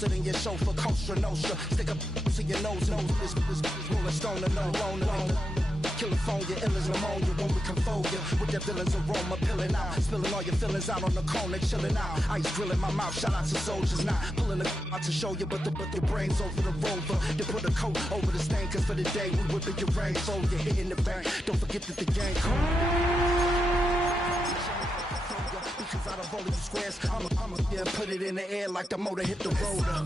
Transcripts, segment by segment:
closer than your chauffeur, Costa Nostra. Stick a to your nose, this rolling stone and no rolling. California, ill as pneumonia when we confold you with the villain's aroma, pilling out, spilling all your feelings out on the corner, chilling out. Ice grilling my mouth, shout out to soldiers, not pulling the out to show you, but your brains over the rover. To put a coat over the stain, cause for the day we whipping your rain, so you're hitting the bank. Don't forget that the game cold. Because out of all of you squares, I'ma yeah, put it in the air like the motor hit the rotor.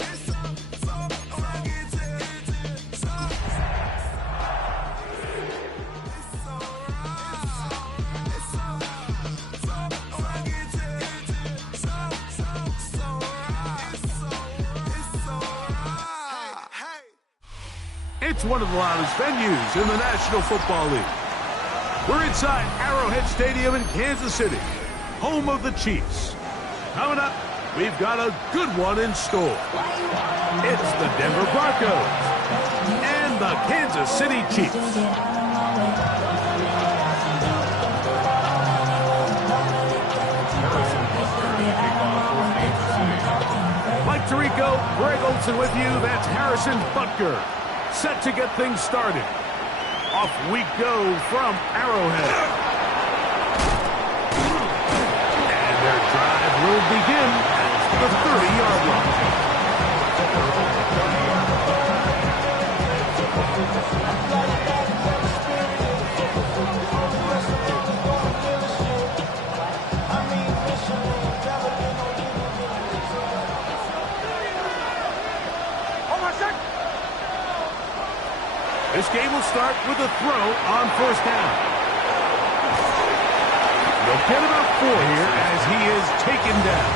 It's one of the loudest venues in the National Football League. We're inside Arrowhead Stadium in Kansas City, home of the Chiefs. Coming up, we've got a good one in store. It's the Denver Broncos and the Kansas City Chiefs. Mike Tirico, Greg Olsen with you. That's Harrison Butker. Set to get things started. Off we go from Arrowhead. And their drive will begin at the 30-yard line. This game will start with a throw on first down. They'll get about 4 here as he is taken down.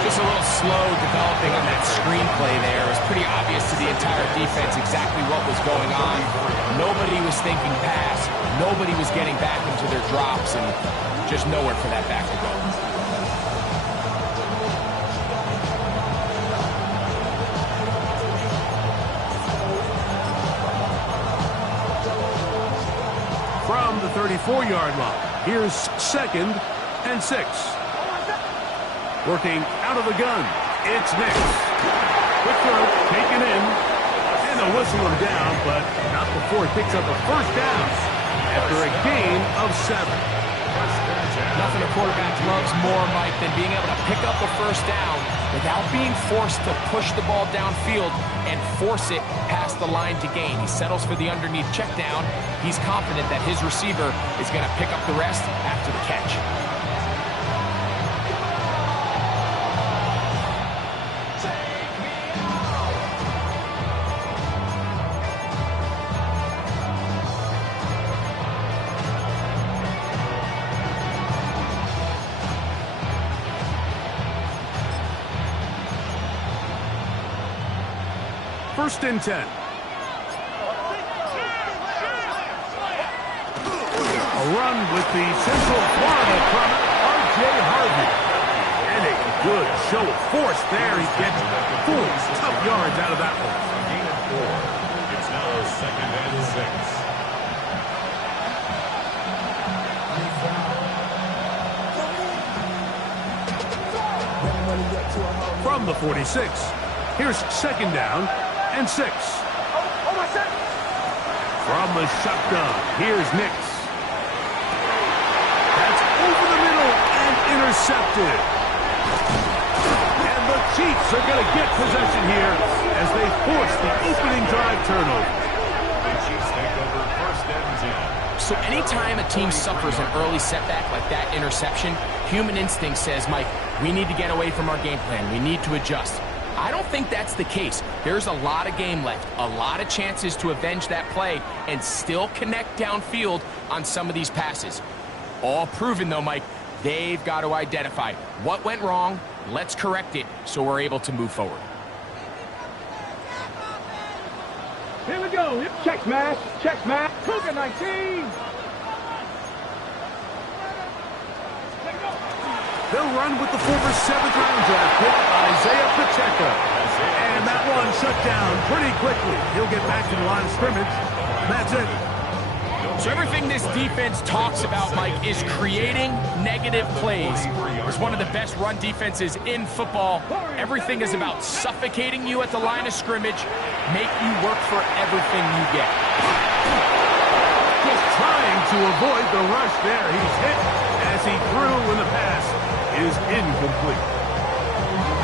Just a little slow developing on that screenplay there. It was pretty obvious to the entire defense exactly what was going on. Nobody was thinking pass. Nobody was getting back into their drops, and just nowhere for that back to go. From the 34-yard line, here's 2nd and 6. Working out of the gun, it's Nix. Quick throw, taken in, and they'll whistle him down, but not before he picks up a first down after a gain of 7. Nothing a quarterback loves more, Mike, than being able to pick up a first down without being forced to push the ball downfield and force it past the line to gain. He settles for the underneath check down. He's confident that his receiver is going to pick up the rest after the catch. First and 10. A run with the Central Florida product, R.J. Harvey. And a good show of force there. He gets 4 tough yards out of that one. Gain of 4. It's now 2nd and 6. From the 46, here's 2nd down and 6. From the shotgun, here's Nix. That's over the middle and intercepted. And the Chiefs are going to get possession here as they force the opening drive turnover. The Chiefs take over 1st and 10. So anytime a team suffers an early setback like that interception, human instinct says, Mike, we need to get away from our game plan. We need to adjust. I don't think that's the case. There's a lot of game left, a lot of chances to avenge that play and still connect downfield on some of these passes. All proven, though, Mike, they've got to identify what went wrong, let's correct it so we're able to move forward. Here we go. Check smash. Check smash. Cougar 19. They'll run with the former 7th-round draft pick, Isaiah Pacheco. And that one shut down pretty quickly. He'll get back to the line of scrimmage. That's it. So everything this defense talks about, Mike, is creating negative plays. It's one of the best run defenses in football. Everything is about suffocating you at the line of scrimmage, make you work for everything you get. Just trying to avoid the rush there. He's hit as he threw when the pass is incomplete.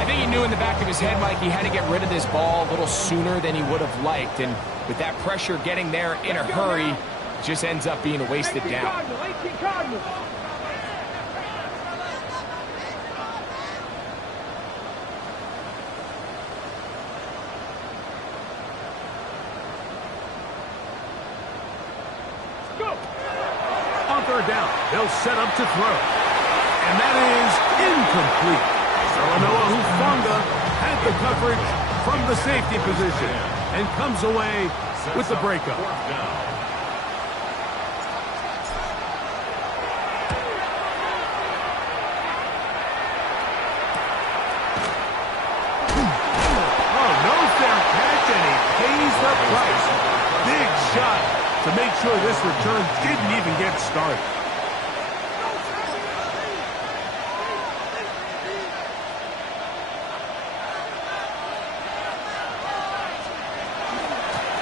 I think he knew in the back of his head, Mike, he had to get rid of this ball a little sooner than he would have liked. And with that pressure getting there in a hurry, it just ends up being a wasted down. On third down, they'll set up to throw. And that is incomplete. Talanoa Hufanga had the coverage from the safety position and comes away with the breakup. Oh, no fair catch, and he pays the price. Big shot to make sure this return didn't even get started.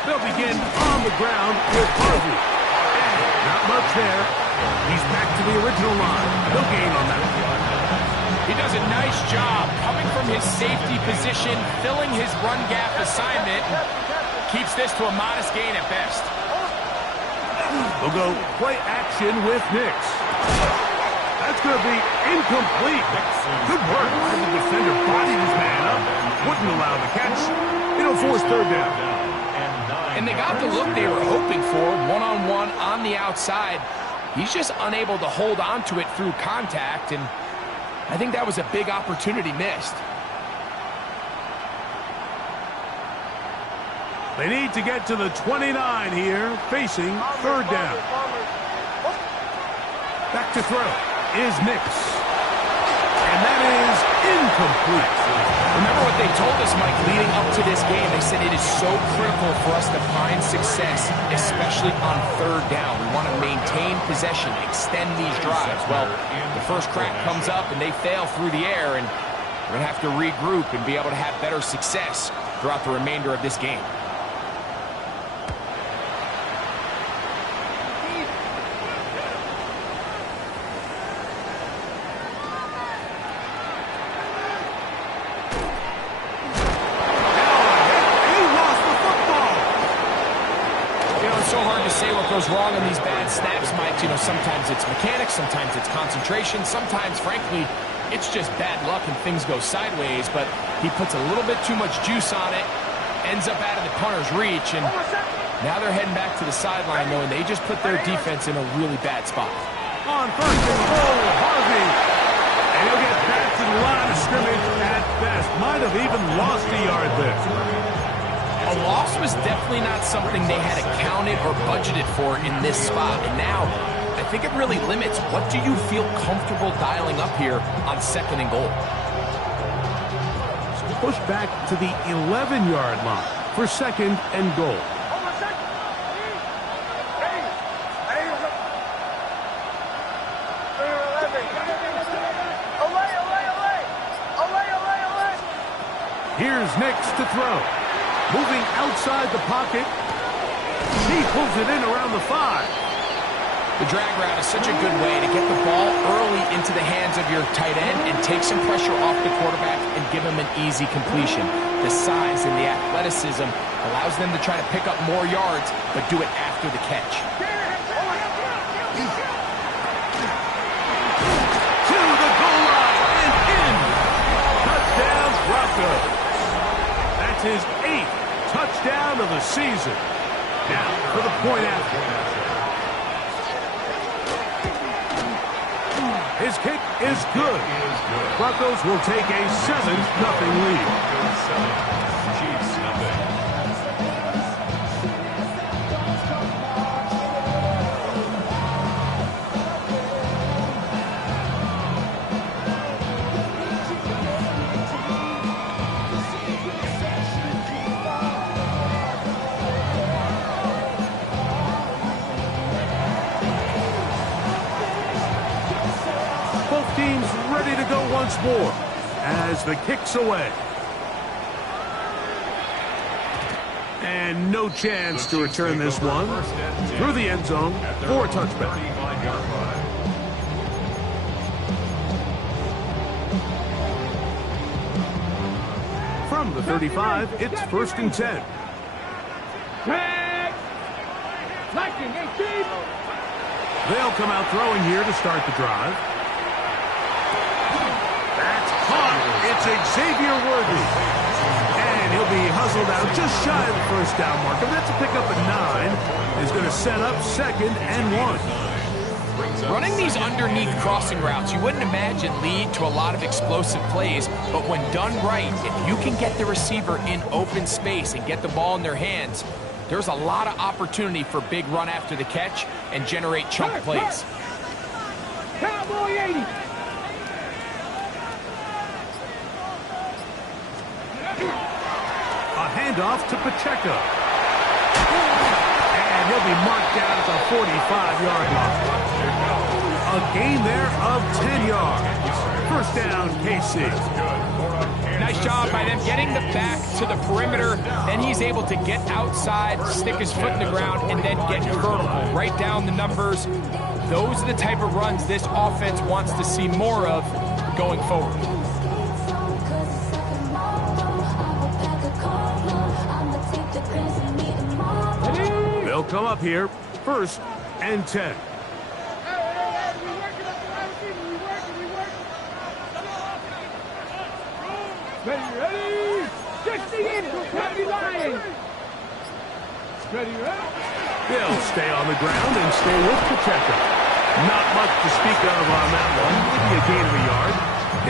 They'll begin on the ground with Harvey. And not much there. He's back to the original line. No gain on that. He does a nice job coming from his safety position, filling his run gap assignment, and keeps this to a modest gain at best. They'll go play action with Nix. That's going to be incomplete. Good work. The defender bodied his man up. Wouldn't allow the catch. It'll force third down. And they got the look they were hoping for, one-on-one on the outside. He's just unable to hold on to it through contact, and I think that was a big opportunity missed. They need to get to the 29 here, facing third down. Back to throw is Nix. And that is incomplete. Remember what they told us, Mike, leading up to this game. They said it is so critical for us to find success, especially on third down. We want to maintain possession, extend these drives. Well, the first crack comes up and they fail through the air, and we're going to have to regroup and be able to have better success throughout the remainder of this game. Goes wrong on these bad snaps, Mike. You know, sometimes it's mechanics, sometimes it's concentration, sometimes, frankly, it's just bad luck and things go sideways, but he puts a little bit too much juice on it, ends up out of the punter's reach, and now they're heading back to the sideline knowing they just put their defense in a really bad spot. On first and goal, Harvey. And he'll get back to the line of scrimmage at best. Might have even lost a yard there. A loss was definitely not something they had accounted or budgeted for in this spot. And now, I think it really limits what do you feel comfortable dialing up here on second and goal. Push back to the 11-yard line for second and goal. Here's Nix to throw. Moving outside the pocket. He pulls it in around the 5. The drag route is such a good way to get the ball early into the hands of your tight end and take some pressure off the quarterback and give him an easy completion. The size and the athleticism allows them to try to pick up more yards, but do it after the catch. To the goal line and in. Touchdown, Broncos. That's his 8th touchdown of the season. Now for the point after. His kick is good. Broncos will take a 7-0 lead. Chiefs, nothing. once more as the kick's away. And no chance to return this one through the end zone for a touchback. From the 35, it's 1st and 10. They'll come out throwing here to start the drive. That's caught. It's Xavier Worthy. And he'll be hustled out just shy of the first down marker. That's a pickup at 9. Is going to set up 2nd and 1. Running these underneath crossing routes, you wouldn't imagine lead to a lot of explosive plays, but when done right, if you can get the receiver in open space and get the ball in their hands, there's a lot of opportunity for big run after the catch and generate chunk plays. Cowboy 80. A handoff to Pacheco. And he'll be marked down at the 45-yard line. A gain there of 10 yards. 1st down, KC. Nice job by them getting the back to the perimeter. Then he's able to get outside, stick his foot in the ground, and then get vertical. Write down the numbers. Those are the type of runs this offense wants to see more of going forward. They'll come up here, 1st and 10. Ready? 60 in it. Ready, Lions. Ready? They'll stay on the ground and stay with Pacheco. Not much to speak of on that one. Maybe a gain of a yard.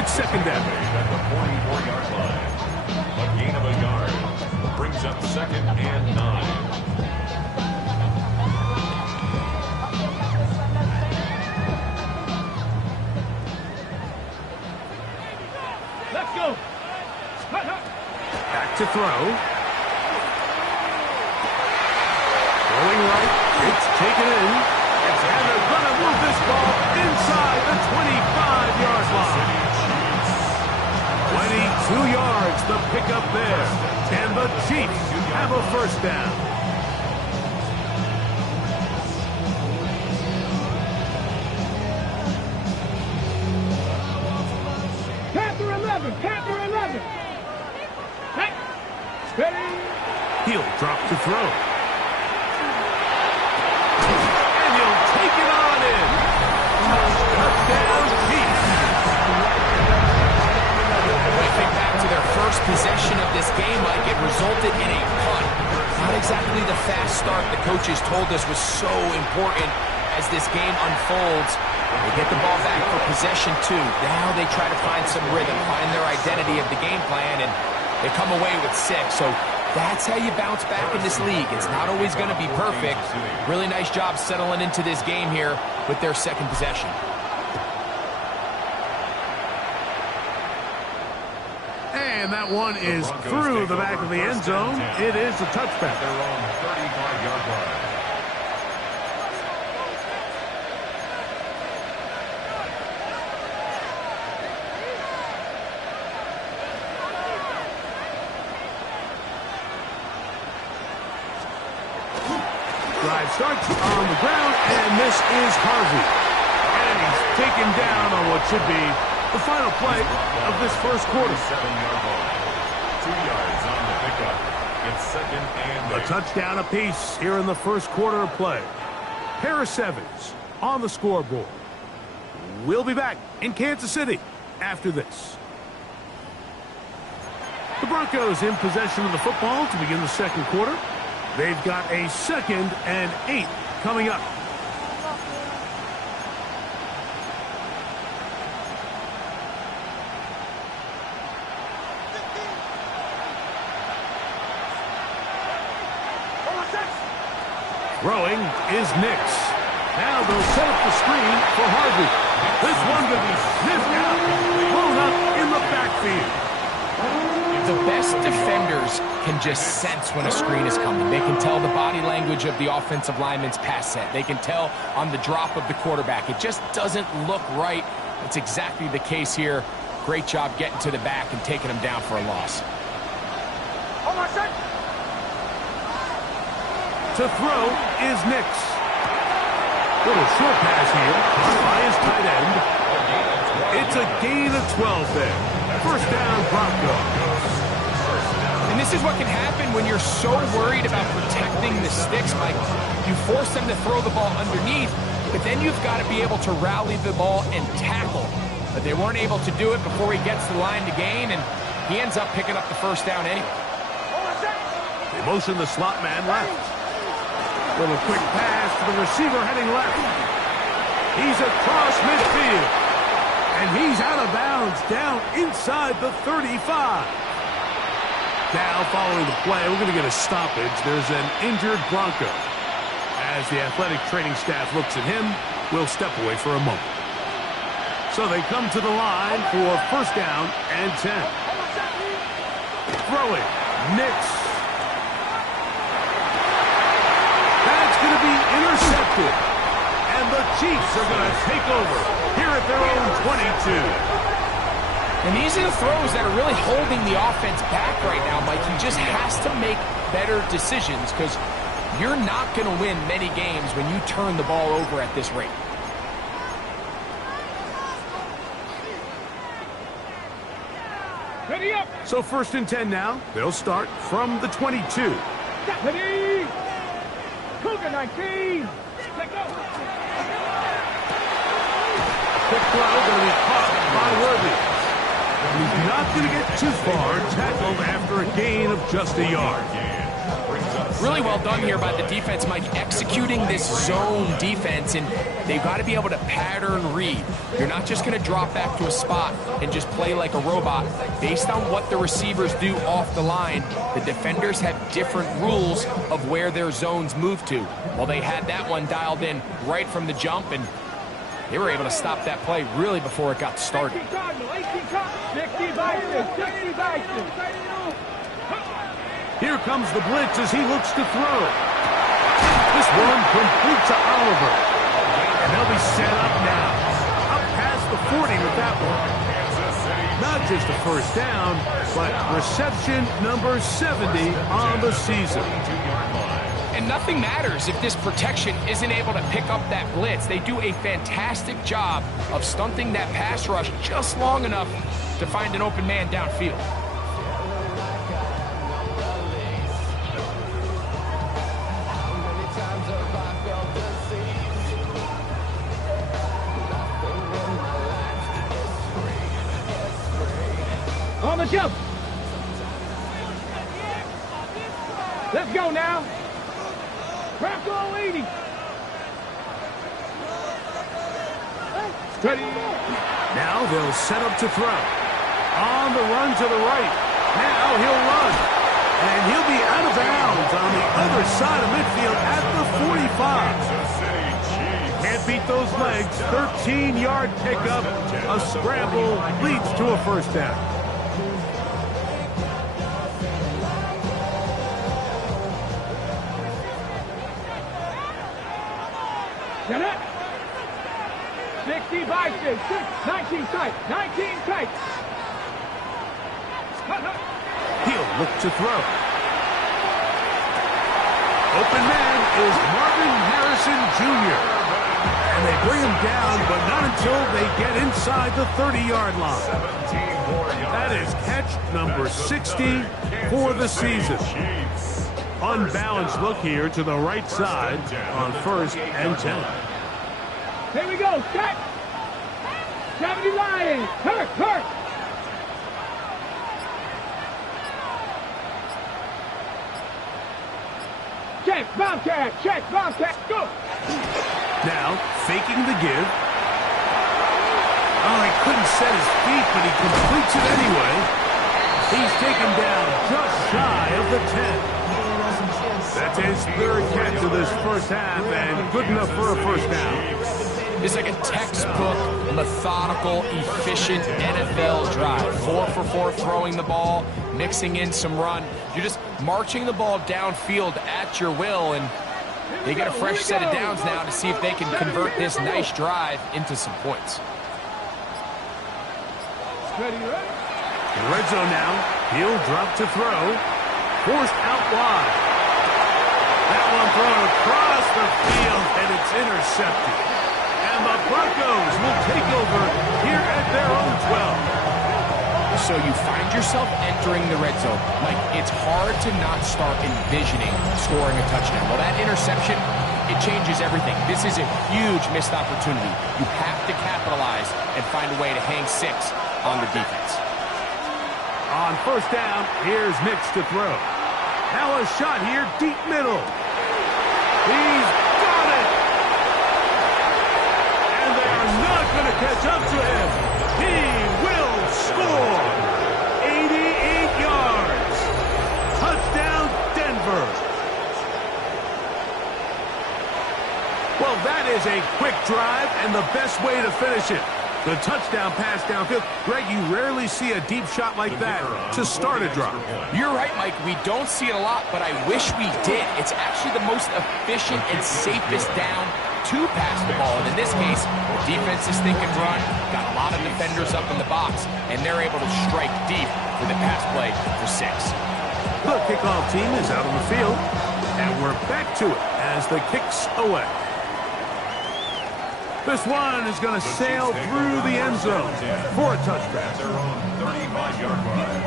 It's 2nd down. At the 44-yard line. A gain of a yard brings up 2nd and 9. Let's go. Back to throw. Going right. It's taken in. And they're going to move this ball inside the 25-yard line. 22 yards, the pickup there. And the Chiefs have a 1st down. Panther 11. Panther 11. Hey. Ready? He'll drop to throw. And he'll take it on in. Touchdown, Chiefs. When they think back to their first possession of this game, Mike, it resulted in a punt. Not exactly the fast start the coaches told us was so important as this game unfolds. They get the ball back for possession 2. Now they try to find some rhythm, find their identity of the game plan, and they come away with 6. So that's how you bounce back in this league. It's not always going to be perfect. Really nice job settling into this game here with their 2nd possession. And that one is through the back of the end zone. It is a touchback. They're on the 35-yard line. Drive starts on the ground, and this is Harvey. And he's taken down on what should be the final play of this 1st quarter. 7-yard line. 2 yards on the pickup. It's 2nd and 8. A touchdown apiece here in the 1st quarter of play. Harris Evans on the scoreboard. We'll be back in Kansas City after this. The Broncos in possession of the football to begin the 2nd quarter. They've got a 2nd and 8 coming up. Throwing is Nix. Now they'll set up the screen for Harvey. This one will be sniffed out, blown up in the backfield. The best defenders can just sense when a screen is coming. They can tell the body language of the offensive lineman's pass set. They can tell on the drop of the quarterback. It just doesn't look right. It's exactly the case here Great job getting to the back and taking him down for a loss. To throw is Nix. Little short pass here by his tight end. It's a gain of 12 there. First down, Broncos. And this is what can happen when you're so worried about protecting the sticks, Mike. You force them to throw the ball underneath, but then you've got to be able to rally the ball and tackle. But they weren't able to do it before he gets the line to gain, and he ends up picking up the first down anyway. They motion the slot man left. Little quick pass to the receiver heading left. He's across midfield. And he's out of bounds down inside the 35. Now following the play, we're going to get a stoppage. There's an injured Bronco. As the athletic training staff looks at him, we'll step away for a moment. So they come to the line for first down and 10. Throwing, Nix. That's going to be intercepted. And the Chiefs are going to take over here at their own 22. And these are the throws that are really holding the offense back right now, Mike. He just has to make better decisions because you're not going to win many games when you turn the ball over at this rate. Ready up. So first and 10 now. They'll start from the 22. Ready. Cougar 19. Let go. Quick throw going to be caught by Worthy. He's not going to get too far, tackled after a gain of just a yard. Really well done here by the defense, Mike, executing this zone defense, and they've got to be able to pattern read. You're not just going to drop back to a spot and just play like a robot. Based on what the receivers do off the line, the defenders have different rules of where their zones move to. Well, they had that one dialed in right from the jump, and they were able to stop that play really before it got started. 60 Bison. Here comes the blitz as he looks to throw. This one complete to Oliver. And they'll be set up now. Up past the 40 with that one. Not just a first down, but reception number 70 on the season. And nothing matters if this protection isn't able to pick up that blitz. They do a fantastic job of stunting that pass rush just long enough to find an open man downfield. On the jump. Let's go now. Bronco 80. Ready. Now they'll set up to throw. On the run to the right. Now he'll run. And he'll be out of bounds on the other side of midfield at the 45. Can't beat those legs. 13-yard pickup. A scramble leads to a first down. Get it. 60 Bison. 19 tight. 19 tight. He'll look to throw. Open man is Marvin Harrison Jr. And they bring him down, but not until they get inside the 30-yard line. That is catch number 60 for the season. Unbalanced look here to the right side on first and 10. Here we go. Set. 70 Lions. Hurt. Check, Bobcat. Check, Bobcat. Go. Now, faking the give. Oh, he couldn't set his feet, but he completes it anyway. He's taken down just shy of the 10. That's his third catch of this first half, and good enough for a first down. It's like a textbook, methodical, efficient NFL drive. 4 for 4 throwing the ball, mixing in some run. You're just marching the ball downfield at your will, and they get a fresh set of downs now to see if they can convert this nice drive into some points. Ready, ready. The red zone now. He'll drop to throw. Forced out wide. That one thrown across the field, and it's intercepted. And the Broncos will take over here at their own 12. So you find yourself entering the red zone. Like, it's hard to not start envisioning scoring a touchdown. Well, that interception, it changes everything. This is a huge missed opportunity. You have to capitalize and find a way to hang 6 on the defense. On first down, here's Nix to throw. Now a shot here, deep middle. He's got it! And they are not going to catch up to him. He will score! 88 yards. Touchdown, Denver. Well, that is a quick drive and the best way to finish it. The touchdown pass downfield. Greg, you rarely see a deep shot like that to start a drive. You're right, Mike. We don't see it a lot, but I wish we did. It's actually the most efficient and safest down to pass the ball. And in this case, the defense is thinking run, got a lot of defenders up in the box, and they're able to strike deep for the pass play for 6. The kickoff team is out on the field, and we're back to it as the kick's away. This one is going to sail through the end zone for a touchdown. They're on 35-yard line.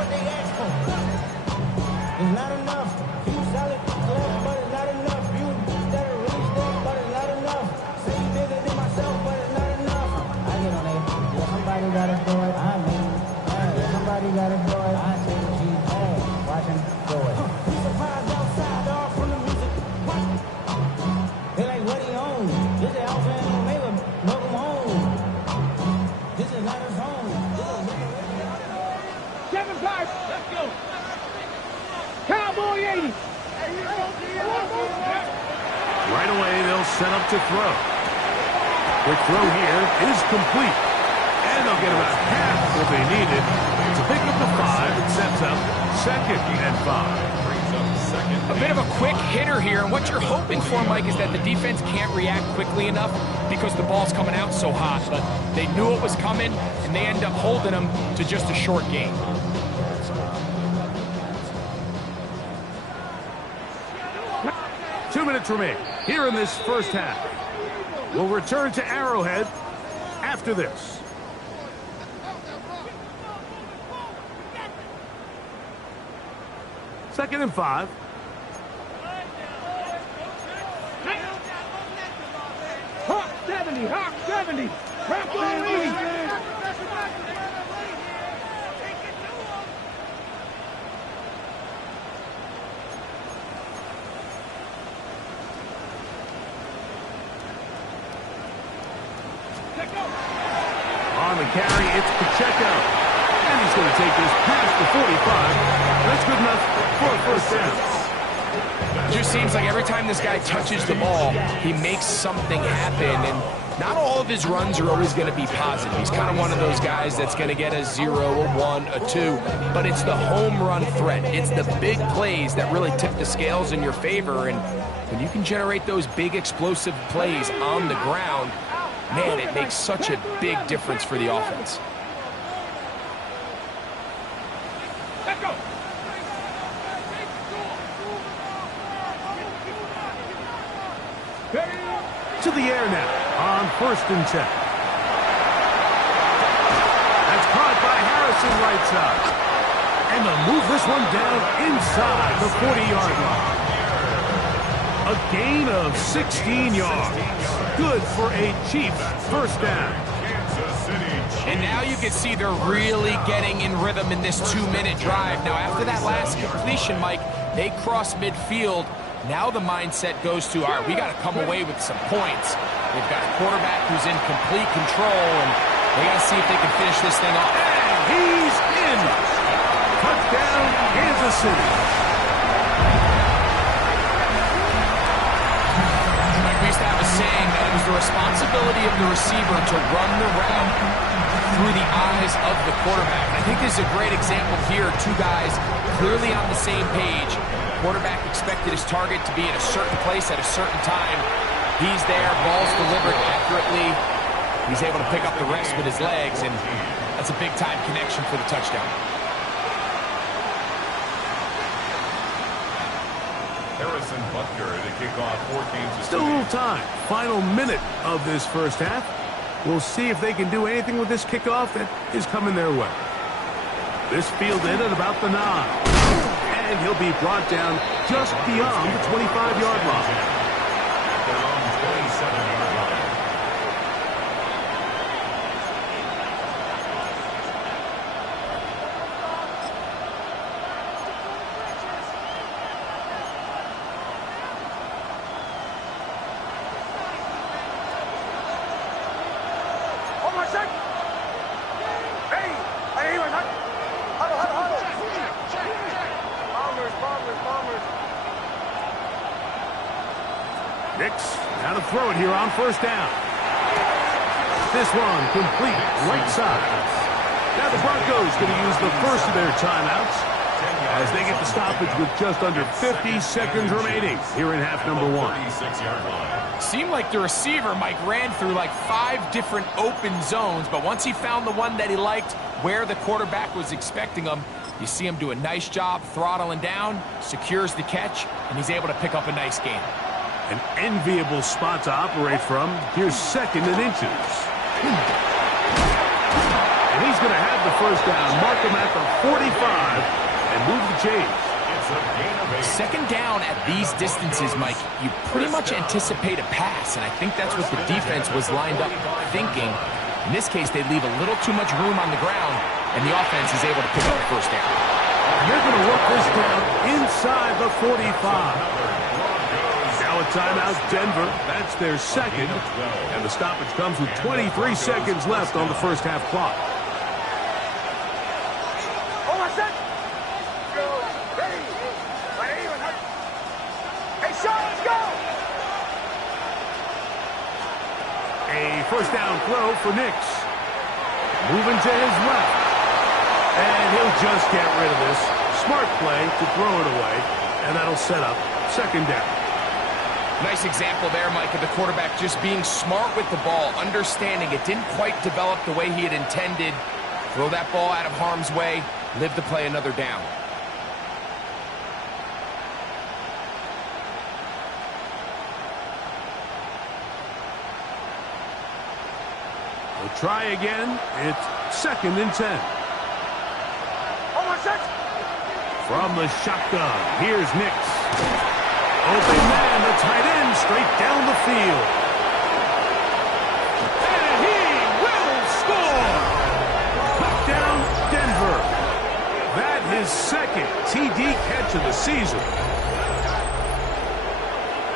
It's not enough. You solid left, but it's not enough. You better really step, but it's not enough. Say you bigger than myself, but it's not enough. I get on it. Yeah, somebody gotta do it. I mean, yeah, somebody gotta do it. I say the G. Hey, watch him do it. We surprised outside, dog, from the music. They like, what he own? This is Alpha and Omega. Welcome home. This is not his home. 7-5. Let's go. Cowboy 80. Right away, they'll set up to throw. Quick throw here is complete. And they'll get about half what they needed to pick up the 5. It sets up 2nd and 5. A bit of a quick hitter here, and what you're hoping for, Mike, is that the defense can't react quickly enough because the ball's coming out so hot. But they knew it was coming, and they end up holding them to just a short gain. Two minutes remain here in this first half. We'll return to Arrowhead after this. Second and 5. Hawk 70. Hawk 70. Rock 80. On the carry, it's Pacheco. And he's going to take this past the 45. That's good enough for a first down. It just seems like every time this guy touches the ball, he makes something happen, and not all of his runs are always going to be positive. He's kind of one of those guys that's going to get a 0, a 1, a 2, but it's the home run threat. It's the big plays that really tip the scales in your favor, and when you can generate those big explosive plays on the ground, man, it makes such a big difference for the offense. Let's go. To the air now on 1st and 10. That's caught by Harrison right side. And they'll move this one down inside the 40-yard line. A gain of 16 yards. Good for a Chiefs first down. And now you can see they're really getting in rhythm in this 2-minute drive. Now, after that last completion, Mike, they cross midfield. Now the mindset goes to, all right, we got to come away with some points. They've got a quarterback who's in complete control, and they got to see if they can finish this thing off. And he's in. Touchdown, Kansas City. Like we used to have a saying that it was the responsibility of the receiver to run the route through the eyes of the quarterback. And I think this is a great example here. Two guys clearly on the same page. Quarterback expected his target to be in a certain place at a certain time. He's there, ball's delivered accurately. He's able to pick up the rest with his legs, and that's That's a big-time connection for the touchdown. Harrison Butker to kick off for Kansas Still a City. little time. Final minute of this first half. We'll see if they can do anything with this kickoff that is coming their way. This fielded at about the 9. And he'll be brought down just beyond the 25-yard line. At their own 27-yard line. Nix, now to throw it here on first down. This one complete, right side. Now the Broncos going to use the first of their timeouts as they get the stoppage with just under 50 seconds remaining here in half number 1. 36-yard line. Seemed like the receiver, Mike, ran through like 5 different open zones, but once he found the one that he liked, where the quarterback was expecting him, you see him do a nice job throttling down, secures the catch, and he's able to pick up a nice gain. An enviable spot to operate from. Here's 2nd and inches. And he's going to have the first down, mark him at the 45, and move the chains. It's a gain of 8. Second down at these distances, Mike, you pretty much anticipate a pass, and I think that's what the defense was lined up thinking. In this case, they leave a little too much room on the ground, and the offense is able to pick up the first down. They're going to work this down inside the 45. Now a timeout, Denver. That's their 2nd. And the stoppage comes with 23 seconds left on the first half clock. A first down throw for Nix. Moving to his left. And he'll just get rid of this. Smart play to throw it away. And that'll set up 2nd down. Nice example there, Mike, of the quarterback just being smart with the ball, understanding it didn't quite develop the way he had intended. Throw that ball out of harm's way, live to play another down. We'll try again. It's 2nd and 10. From the shotgun, here's Nix. Open man, the tight end, straight down the field. And he will score! Touchdown, Denver. That his 2nd TD catch of the season.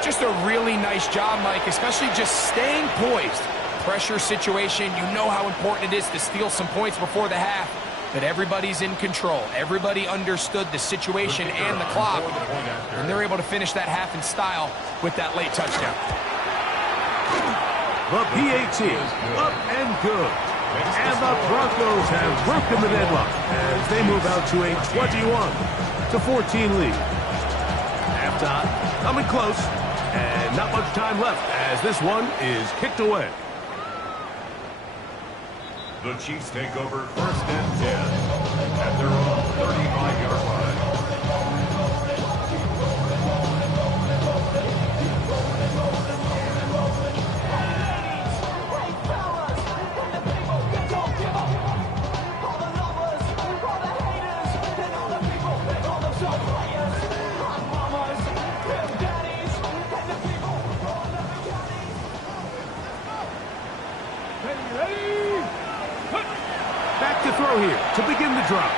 Just a really nice job, Mike, especially just staying poised. Pressure situation, you know how important it is to steal some points before the half. But everybody's in control. Everybody understood the situation and the clock. And they're able to finish that half in style with that late touchdown. The PAT, up and good. And the Broncos have broken the deadlock as they move out to a 21-14 lead. Halftime coming close. And not much time left as this one is kicked away. The Chiefs take over 1st and 10 at their own 35-yard line. Back to throw here to begin the drive.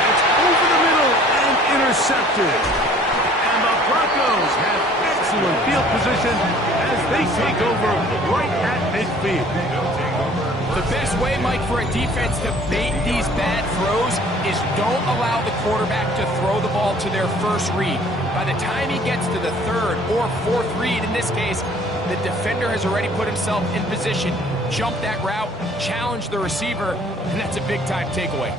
That's over the middle and intercepted. And the Broncos have excellent field position as they take over right at midfield. The best way, Mike, for a defense to bait these bad throws is don't allow the quarterback to throw the ball to their first read. By the time he gets to the 3rd or 4th read, in this case, the defender has already put himself in position, jump that route, challenge the receiver, and that's a big-time takeaway.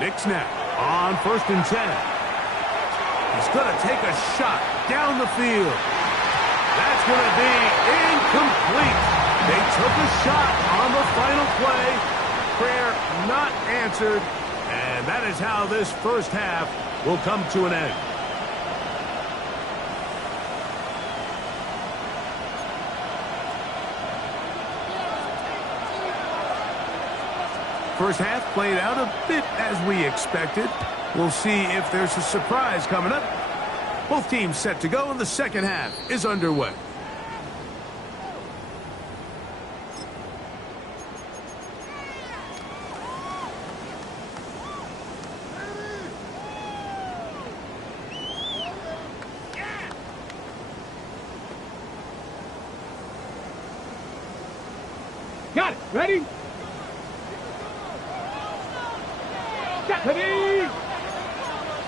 Nick snap on 1st and 10. He's going to take a shot down the field. That's going to be incomplete. They took a shot on the final play. Prayer not answered. And that is how this first half will come to an end. First half played out a bit as we expected. We'll see if there's a surprise coming up. Both teams set to go, and the second half is underway. Got it. Ready?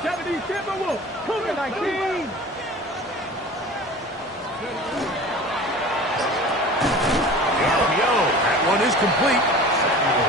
70 Timberwolves. Cougar 19. That one is complete.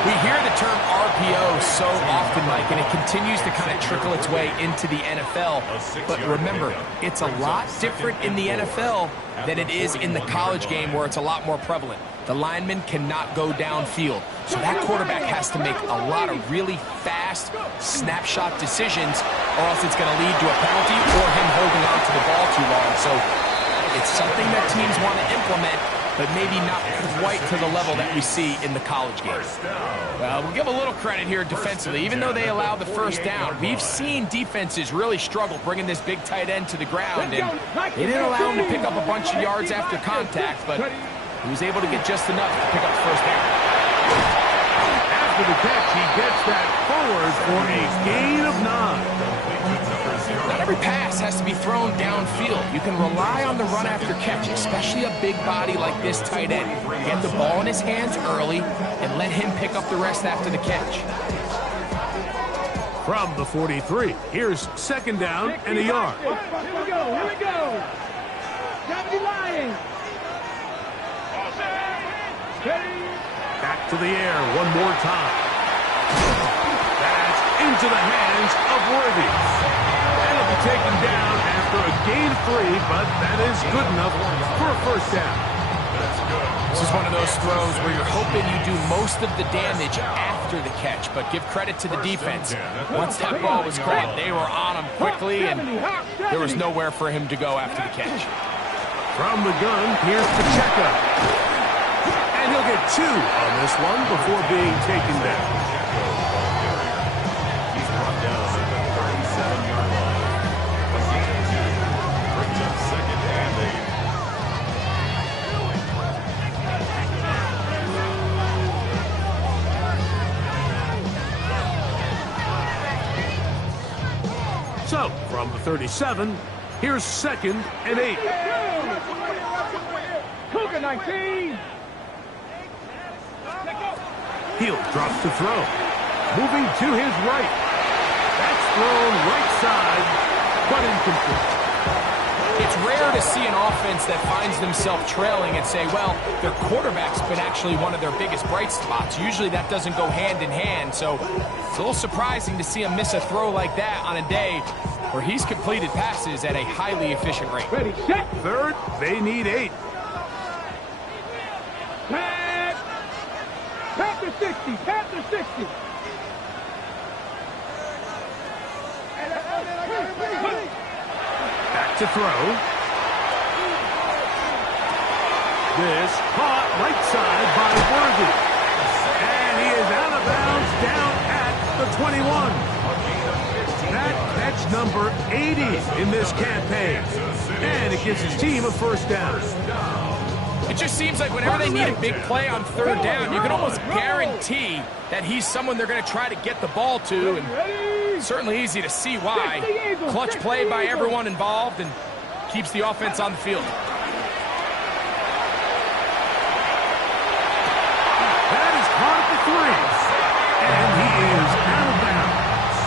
We hear the term RPO so often, Mike, and it continues to kind of trickle its way into the NFL. But remember, it's a lot different in the NFL than it is in the college game, where it's a lot more prevalent. The lineman cannot go downfield, so that quarterback has to make a lot of really fast snapshot decisions, or else it's going to lead to a penalty or him holding on to the ball too long. So it's something that teams want to implement, but maybe not quite to the level that we see in the college game. Well, we'll give a little credit here defensively. Even though they allowed the first down, we've seen defenses really struggle bringing this big tight end to the ground, and they didn't allow him to pick up a bunch of yards after contact, but he was able to get just enough to pick up the first down. After the catch, he gets that forward for a gain of 9. Not every pass has to be thrown downfield. You can rely on the run after catch, especially a big body like this tight end. Get the ball in his hands early and let him pick up the rest after the catch. From the 43, here's 2nd down and a yard. Here we go. 70 Lions. Back to the air one more time. That's into the hands of Worthy. That'll be taken down after a gain of 3, but that is good enough for a first down. This is one of those throws where you're hoping you do most of the damage after the catch, but give credit to the defense. Once that ball was caught, they were on him quickly, and there was nowhere for him to go after the catch. From the gun, here's Pacheco. And he'll get 2 on this one before being taken down. He's brought down at the 37-yard line. A gain of 2 brings up 2nd and 8. So, from the 37, here's 2nd and 8. Cougar 19. Hill drops to throw. Moving to his right. That's thrown right side, but incomplete. It's rare to see an offense that finds themselves trailing and say, well, their quarterback's been actually one of their biggest bright spots. Usually that doesn't go hand in hand, so it's a little surprising to see him miss a throw like that on a day where he's completed passes at a highly efficient rate. Ready, set. 3rd, they need 8. Panther 60. Panther 60. Back to throw. This caught right side by Worthy. And he is out of bounds down at the 21. That catch number 80 in this campaign. And it gives his team a first down. It just seems like whenever they need a big play on 3rd down, you can almost guarantee that he's someone they're going to try to get the ball to, and it's certainly easy to see why. Clutch play by everyone involved and keeps the offense on the field. That is caught at the 3. And he is out of bounds.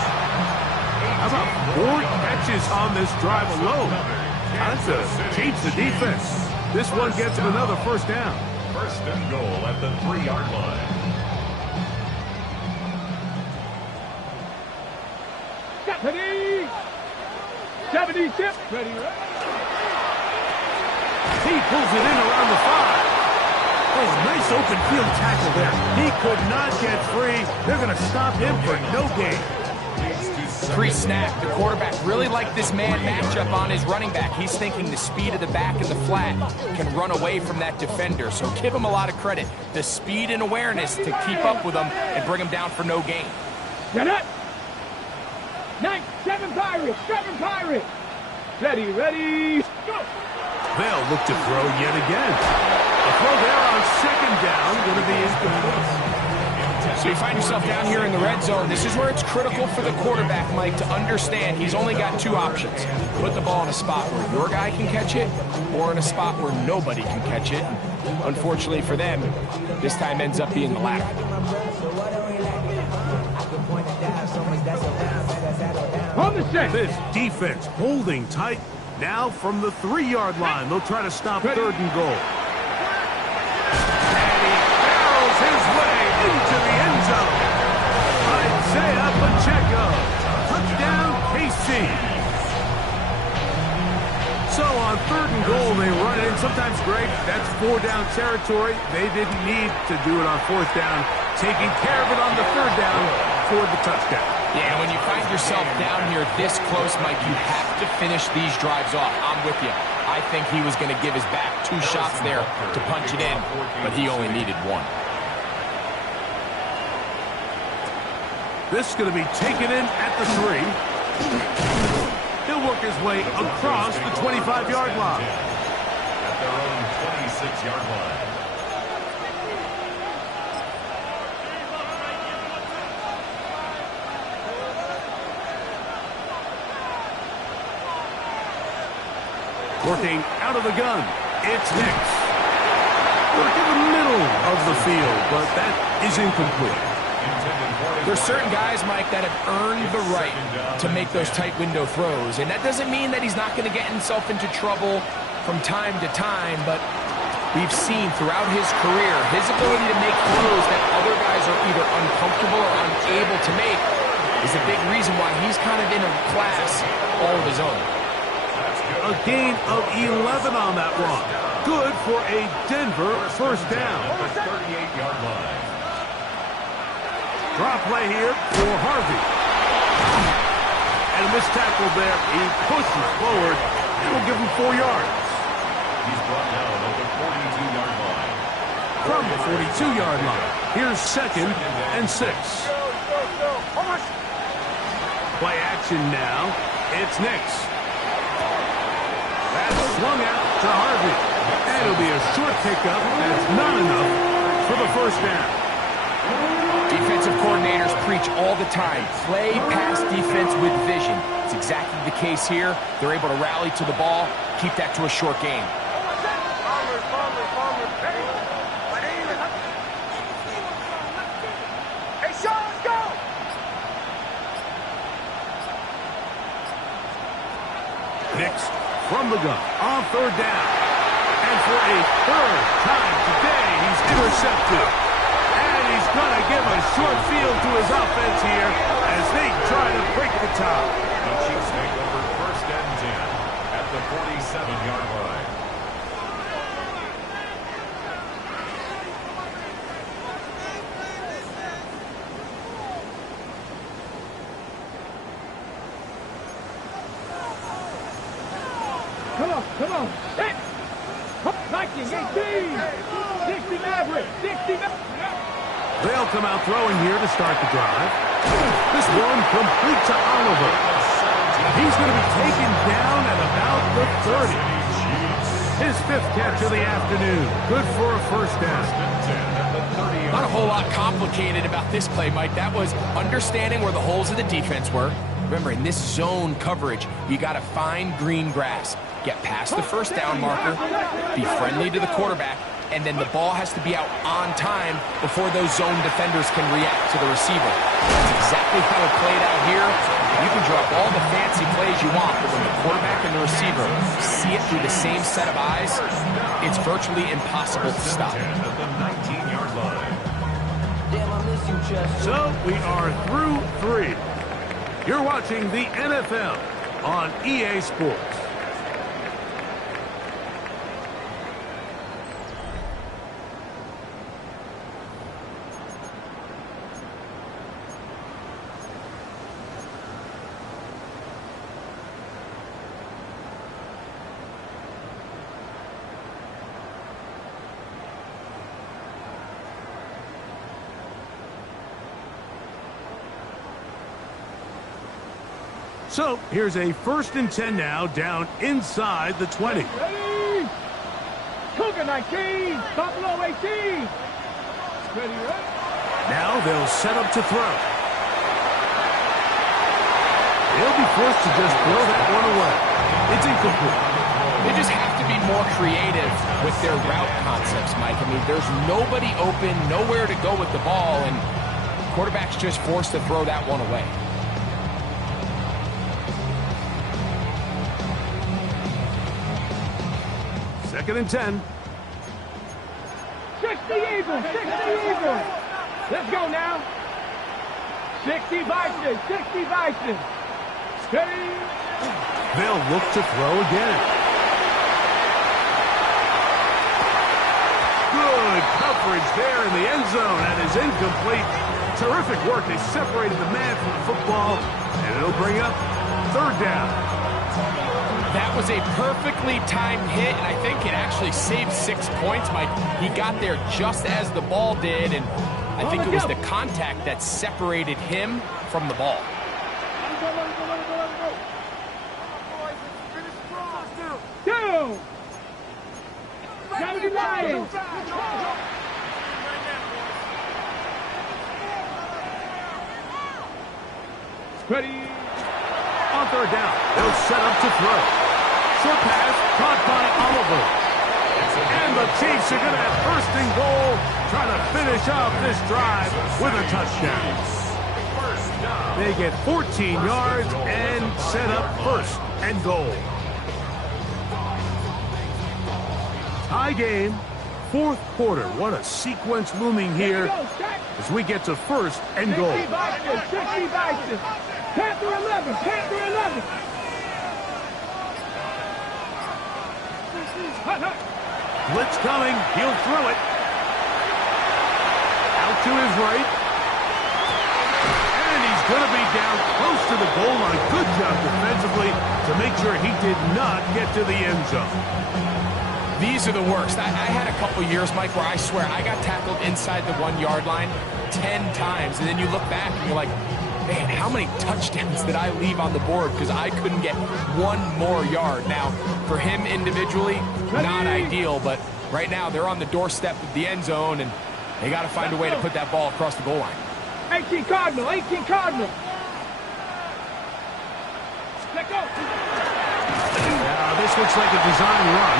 How about 4 catches on this drive alone? That's to change the defense. This one gets him another first down. 1st and goal at the 3-yard line. Ready, tip. Ready, ready. He pulls it in around the 5. Oh, nice open field tackle there. He could not get free. They're going to stop him for no gain. Pre-snap, the quarterback really liked this man matchup on his running back. He's thinking the speed of the back and the flat can run away from that defender. So give him a lot of credit. The speed and awareness to keep up with him and bring him down for no gain. Get up. 7 Pirates. 7 Pirates. Ready, ready. Go. They'll look to throw yet again. A throw there on 2nd down, going to be incomplete. So you find yourself down here in the red zone. This is where it's critical for the quarterback, Mike, to understand he's only got 2 options. Put the ball in a spot where your guy can catch it, or in a spot where nobody can catch it. Unfortunately for them, this time ends up being the latter. On the set. This defense holding tight. Now from the 3-yard line, they'll try to stop 3rd and goal. And he barrels his way into the end zone. Isaiah Pacheco. Touchdown, KC. So on 3rd and goal, they run it in. Sometimes, Greg, that's 4-down territory. They didn't need to do it on 4th down. Taking care of it on the 3rd down for the touchdown. Yeah, when you find yourself down here this close, Mike, you have to finish these drives off. I'm with you. I think he was going to give his back 2 shots there to punch it in, but he only needed 1. This is going to be taken in at the 3. He'll work his way across the 25-yard line. At their own 26-yard line. Working out of the gun, it's Hicks. Work in the middle of the field, but that is incomplete. There's certain guys, Mike, that have earned the right to make those tight window throws, and that doesn't mean that he's not going to get himself into trouble from time to time, but we've seen throughout his career his ability to make throws that other guys are either uncomfortable or unable to make is a big reason why he's kind of in a class all of his own. A gain of 11 on that one. Good for a Denver 1st down. 38-yard line. Drop play here for Harvey. And a missed tackle there. He pushes forward. It'll give him 4 yards. He's brought down at the 42-yard line. From the 42-yard line. Here's 2nd and 6. Play action now. It's Nix. That's swung out to Harvey. And it'll be a short pickup. That's not enough for the 1st down. Defensive coordinators preach all the time, play pass defense with vision. It's exactly the case here. They're able to rally to the ball, keep that to a short game. Hey, Sean, let's go! Nix from the gun on 3rd down. And for a 3rd time today, he's intercepted. And he's going to give a short field to his offense here as they try to break the top. The Chiefs make over 1st and 10 at the 47-yard line. Come on. Hey! Viking, 18! 60 Maverick! 60 Maverick! They'll come out throwing here to start the drive. This one complete to Oliver. He's going to be taken down at about the 30. His 5th catch of the afternoon. Good for a 1st down. Not a whole lot complicated about this play, Mike. That was understanding where the holes of the defense were. Remember, in this zone coverage, you got to find green grass. Get past the 1st down marker, be friendly to the quarterback, and then the ball has to be out on time before those zone defenders can react to the receiver. That's exactly how it played out here. You can drop all the fancy plays you want, but when the quarterback and the receiver see it through the same set of eyes, it's virtually impossible to stop. At the 19-yard line. So we are through 3. You're watching the NFL on EA Sports. So, here's a 1st and 10 now, down inside the 20. Ready? Cougar 19, Buffalo 18. Ready, right? Now they'll set up to throw. They'll be forced to just throw that one away. It's incomplete. They just have to be more creative with their route concepts, Mike. I mean, there's nobody open, nowhere to go with the ball, and quarterback's just forced to throw that one away. 2nd and 10. 60 Eagles, 60 Eagles. Let's go now. 60 Vikings, 60 Vikings. Steady. They'll look to throw again. Good coverage there in the end zone. That is incomplete. Terrific work. They separated the man from the football, and it'll bring up 3rd down. That was a perfectly timed hit, and I think it actually saved 6 points, Mike. He got there just as the ball did, and I think it was the contact that separated him from the ball. Two. 70 Lions. Ready. On 3rd down, they'll set up to throw. Short pass, caught by Oliver. And the Chiefs are going to have 1st and goal, trying to finish off this drive with a touchdown. They get 14 yards and set up 1st and goal. Tie game, 4th quarter. What a sequence looming here as we get to 1st and goal. 60 Vikings. Panther 11, Panther 11. Blitz coming, he'll throw it. Out to his right. And he's going to be down close to the goal line. Good job defensively to make sure he did not get to the end zone. These are the worst. I had a couple years, Mike, where I swear I got tackled inside the 1-yard line 10 times. And then you look back and you're like, man, how many touchdowns did I leave on the board because I couldn't get one more yard? Now, for him individually, not ideal, but right now they're on the doorstep of the end zone, and they got to find a way to put that ball across the goal line. 18 Cardinal, 18 Cardinal. Let go. Now, this looks like a design run,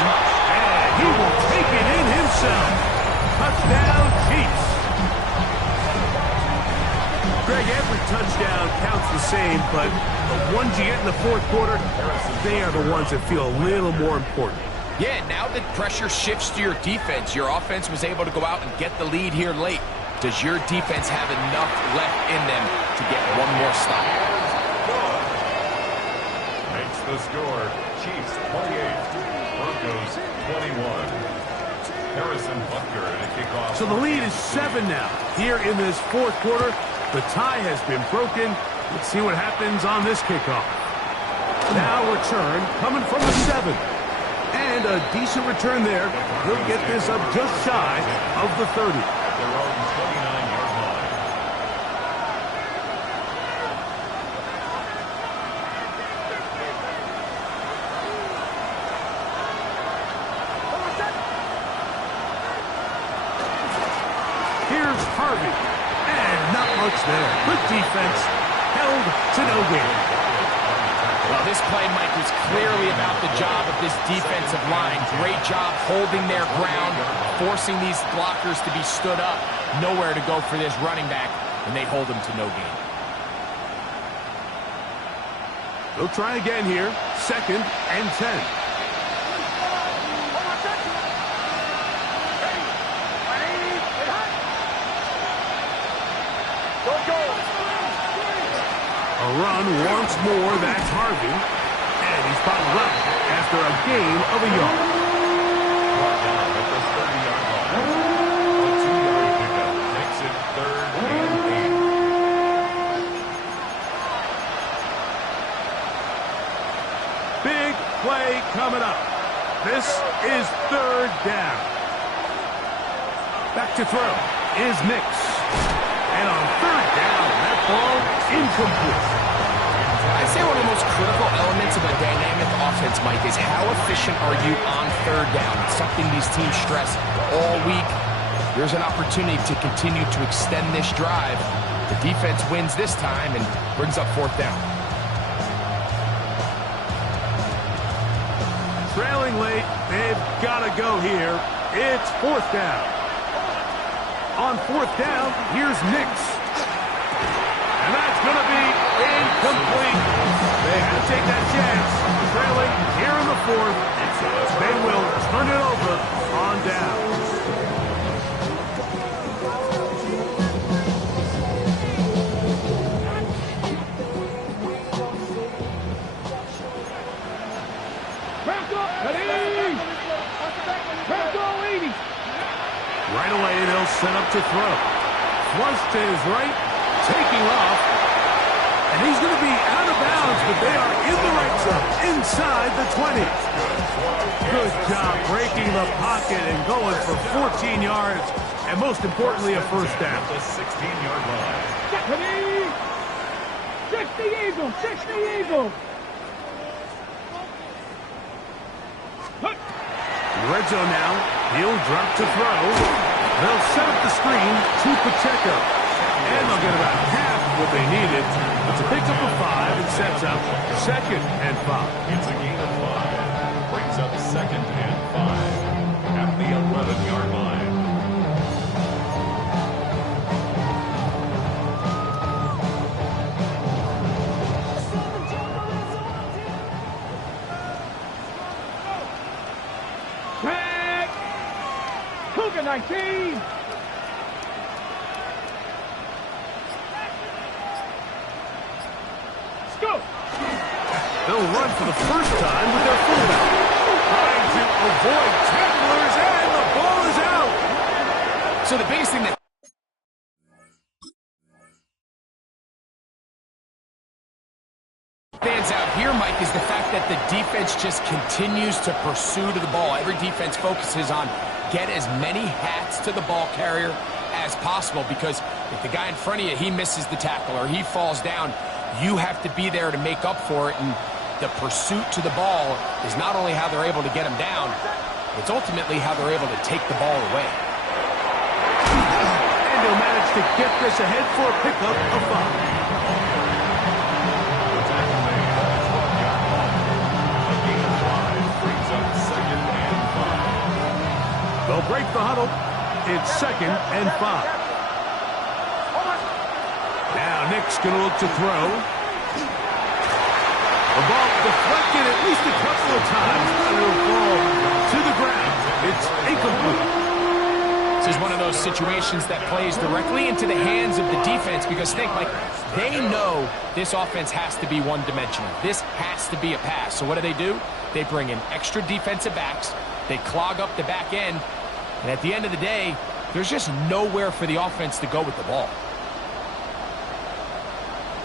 and he will take it in himself. Touchdown, Chiefs. Greg, every touchdown counts the same, but the ones you get in the 4th quarter, they are the ones that feel a little more important. Yeah, now that pressure shifts to your defense, your offense was able to go out and get the lead here late. Does your defense have enough left in them to get one more stop? Makes the score. Chiefs 28, Broncos 21. Harrison Butker to kick off. So the lead is 7 now. Here in this 4th quarter, the tie has been broken. Let's see what happens on this kickoff. Now return coming from the 7. And a decent return there. He'll get this up just shy of the 30. Their own 29-yard line. Here's Harvey. And not much there. Good defense. Held to no gain. Well, this play, Mike, was clearly about the job of this defensive line. Great job holding their ground, forcing these blockers to be stood up. Nowhere to go for this running back, and they hold him to no gain. They'll try again here. 2nd and 10. A run once more. That's Harvey. spot rush after a gain of a yard. Brought down at the 30-yard line. A 2-yard pickup makes it 3rd and 8. Big play coming up. This is 3rd down. Back to throw is Nix. And on 3rd down, that ball incomplete. I'd say one of the most critical elements of a dynamic offense, Mike, is how efficient are you on 3rd down. It's something these teams stress all week. There's an opportunity to continue to extend this drive. The defense wins this time and brings up 4th down. Trailing late, they've got to go here. It's 4th down. On 4th down, here's Nix. And that's going to be incomplete. They had to take that chance. Trailing here in the 4th. They will turn it over on down. Right away, they'll set up to throw. Flush to his right, taking off. And he's going to be out of bounds, but they are in the right zone, inside the 20. Good job breaking the pocket and going for 14 yards, and most importantly, a 1st down. The 16-yard line. 60 Eagles, 60 Eagles. Red zone now. He'll drop to throw. They'll set up the screen to Pacheco. And they'll get about half what they needed. It's a pickup of 5 and sets up 2nd and 5. It's a gain of 5. Brings up 2nd and 5 at the 11-yard line. Tag. Cougar 19. Let's go. They'll run for the first time with their fullback. Trying to avoid tacklers, and the ball is out. So the biggest thing that stands out here, Mike, is the fact that the defense just continues to pursue to the ball. Every defense focuses on get as many hats to the ball carrier as possible, because if the guy in front of you, he misses the tackle or he falls down, you have to be there to make up for it. And the pursuit to the ball is not only how they're able to get him down, it's ultimately how they're able to take the ball away. And they'll manage to get this ahead for a pickup of 5. They'll break the huddle. It's 2nd and 5. Now Nick's going to look to throw. The ball deflected at least a couple of times, and it'll fall to the ground. It's incomplete. This is one of those situations that plays directly into the hands of the defense, because think, Mike, they know this offense has to be one-dimensional. This has to be a pass. So what do? They bring in extra defensive backs. They clog up the back end. And at the end of the day, there's just nowhere for the offense to go with the ball.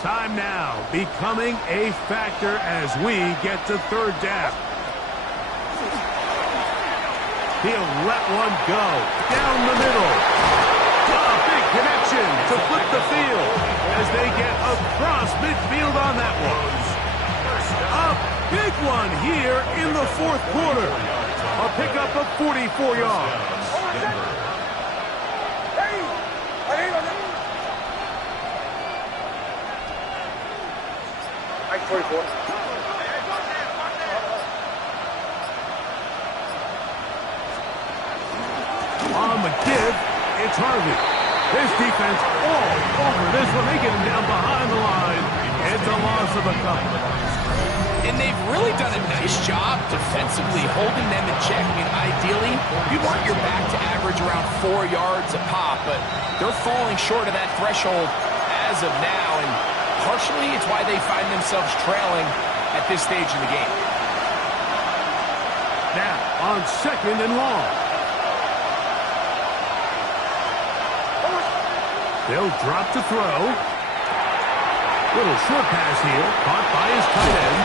Time now becoming a factor as we get to 3rd down. He'll let one go down the middle. A big connection to flip the field as they get across midfield on that one. A big one here in the 4th quarter. A pickup of 44 yards. On the give, it's Harvey. This defense all over this one. They get him down behind the line. It's a loss of a couple. And they've really done a nice job defensively holding them in check. I mean, ideally, you want your back to average around 4 yards a pop, but they're falling short of that threshold as of now, and partially it's why they find themselves trailing at this stage in the game. on 2nd and long. They'll drop to throw. Little short pass here, caught by his tight end.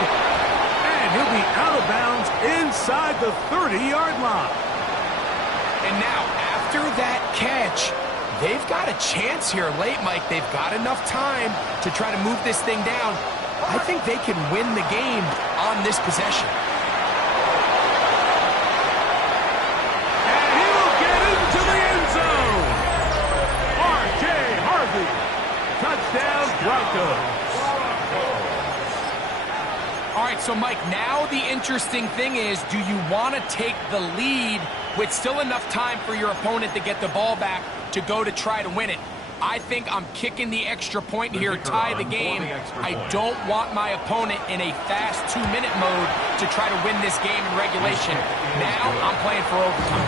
And he'll be out of bounds inside the 30-yard line. And now, after that catch, they've got a chance here late, Mike. They've got enough time to try to move this thing down. I think they can win the game on this possession. And he'll get into the end zone. R.J. Harvey. Touchdown, Broncos. All right, so Mike, now the interesting thing is, do you want to take the lead with still enough time for your opponent to get the ball back to go to try to win it? I think I'm kicking the extra point here, tie the game. I don't want my opponent in a fast 2-minute mode to try to win this game in regulation. Now I'm playing for overtime.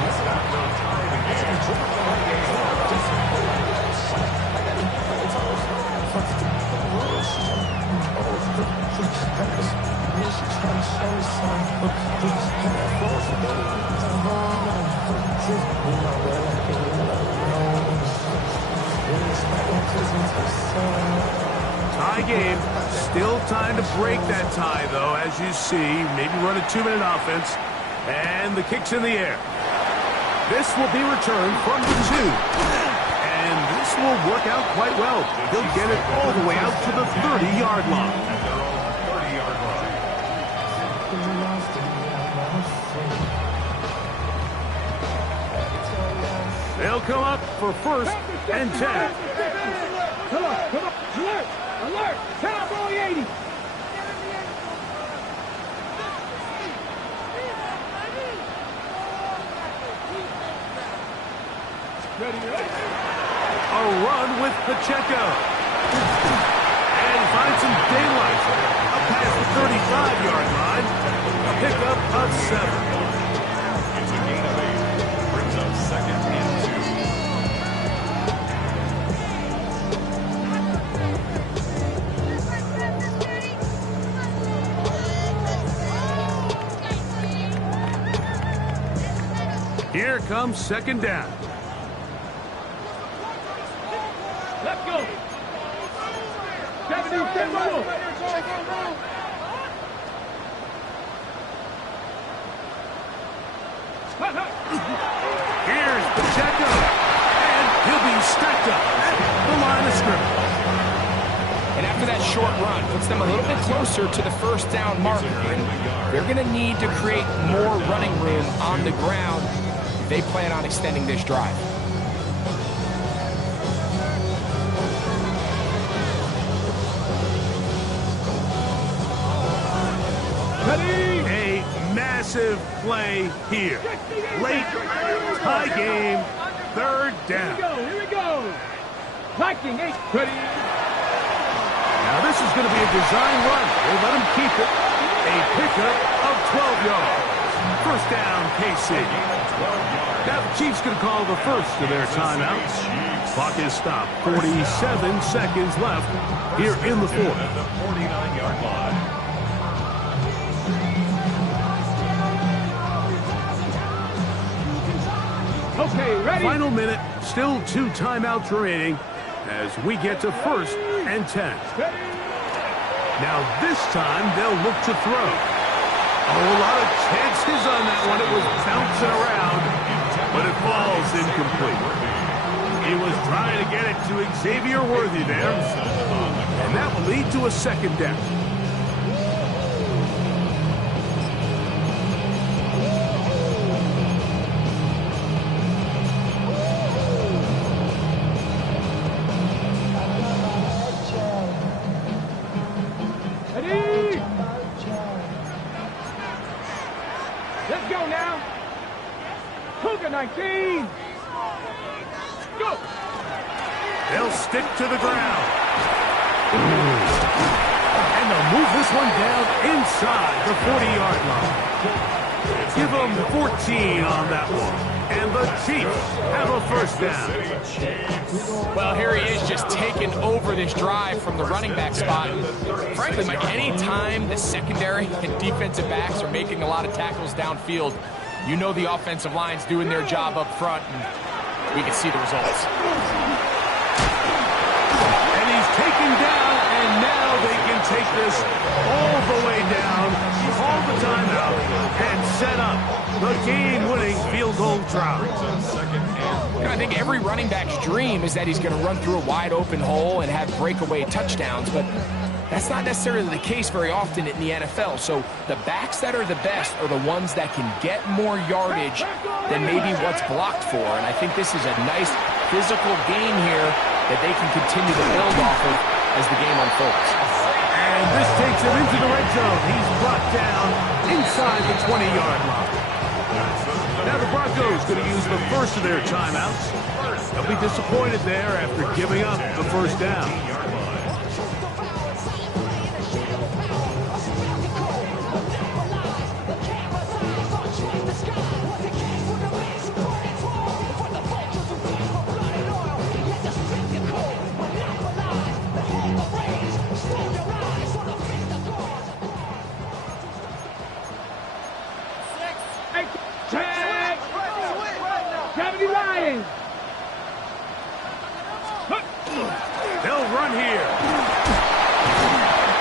Tie game. Still time to break that tie, though, as you see. Maybe run a 2-minute offense. And the kick's in the air. This will be returned from the 2. And this will work out quite well. He'll get it all the way out to the 30-yard line. And they're on the 30-yard line. They'll come up for 1st and 10. Come on. Alert. Alert. Cowboy 80. Ready. A run with Pacheco. And finds some daylight. Up past the 35-yard line. A pickup of 7. It's a gain of 8. Brings up 2nd and 2. Here comes 2nd down. Let's go. 77. Here's Pacheco. And he'll be stacked up at the line of scrimmage. And after that short run, puts them a little bit closer to the 1st down marker. And they're going to need to create more running room on the ground if they plan on extending this drive. A massive play here. Late, tie game, 3rd down. Here we go. Viking 8. Ready. Now this is going to be a design run. They let him keep it. A pickup of 12 yards. 1st down, KC. Now the Chiefs going to call the first of their timeouts. Clock is stopped. 47 seconds left here in the 4th. At the 49-yard line. Okay, ready. Final minute, still 2 timeouts remaining as we get to 1st and 10. Now this time they'll look to throw. Oh, a lot of chances on that one. It was bouncing around, but it falls incomplete. He was trying to get it to Xavier Worthy there, and that will lead to a 2nd down. Ready. Let's go now. Cougar 19. Go. They'll stick to the ground. And they'll move this one down inside the 40-yard line. Give them 14 on that one. And the Chiefs have a 1st down. Well, here he is just taking over this drive from the running back spot. Frankly, Mike, any time the secondary and defensive backs are making a lot of tackles downfield, You know the offensive line's doing their job up front, and we can see the results. And he's taken down, and now they can take this all the way down, call the timeout, and set up the game-winning field goal try. I think every running back's dream is that he's going to run through a wide-open hole and have breakaway touchdowns, but that's not necessarily the case very often in the NFL. So the backs that are the best are the ones that can get more yardage than maybe what's blocked for. And I think this is a nice physical game here that they can continue to build off of as the game unfolds. And this takes him into the red zone. He's brought down inside the 20-yard line. Now the Broncos going to use the first of their timeouts. They'll be disappointed there after giving up the first down. They'll run here.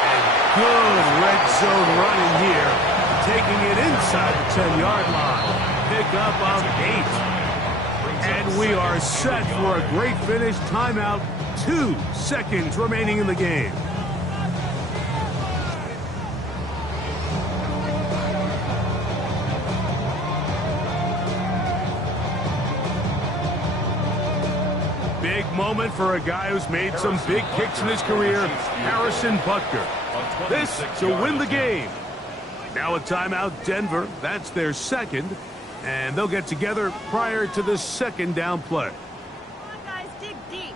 And good red zone running here. Taking it inside the 10-yard line. Pickup of 8. And we are set for a great finish. Timeout. 2 seconds remaining in the game. Big moment for a guy who's made some big kicks in his career, Harrison Butker. This to win the game. Now a timeout, Denver. That's their second. And they'll get together prior to the second down play. Come on, guys, dig deep.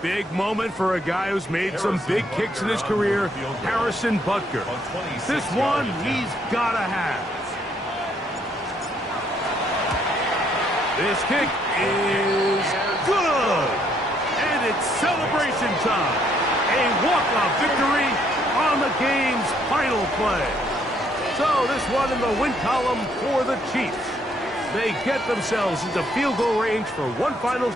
Big moment for a guy who's made some big kicks in his career, Harrison Butker. This one he's got to have. This kick is good. And it's celebration time. A walk-off victory on the game's final play. So this one in the win column for the Chiefs. They get themselves into field goal range for one final